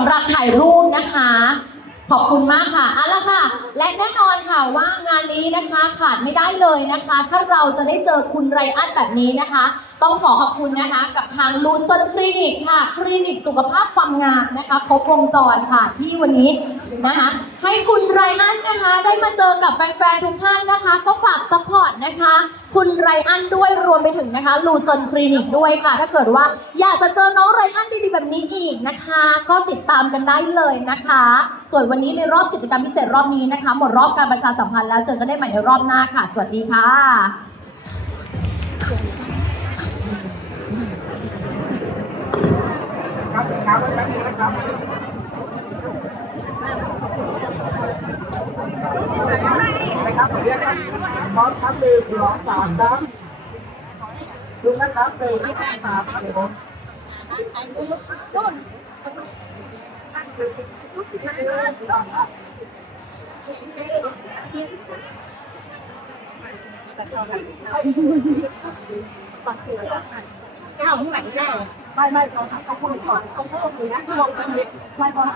ำหรับถ่ายรูปนะคะ ขอบคุณมากค่ะเอาละค่ะ และแน่นอนค่ะว่างานนี้นะคะขาดไม่ได้เลยนะคะ ถ้าเราจะได้เจอคุณไรอันแบบนี้นะคะ ต้องขอขอบคุณนะคะกับทางลูซอนคลินิกค่ะ คลินิกสุขภาพความงามนะคะครบวงจรค่ะที่วันนี้นะคะ ให้คุณไรอันนะคะได้มาเจอกับแฟนๆทุกท่านนะคะ ก็ฝากซัพพอร์ต นะคะ คุณไรอันด้วยรวมไปถึงนะคะลูซอนคลินิกด้วยค่ะ ถ้าเกิดว่าอยากจะเจอน้องไรอันดีๆแบบนี้อีกนะคะ ก็ติดตามกันได้เลยนะคะ ส่วนวันนี้ในรอบกิจกรรมพิเศษรอบนี้นะคะ หมดรอบการประชาสัมพันธ์แล้วเจอกันได้ใหม่ในรอบหน้าค่ะ สวัสดีค่ะครับค้าไว้แป๊บครับนะ ครับขออนุญาตครับพร้อมครับหนึ่งสองสามครับดูนะครับหนึ่งสองสามครับผมเอาข้างหลังแน่ไม่ไม่เขาเขาพูดก่อนเขาพูดเลยนะเขาลงตรงนี้ไม่พอ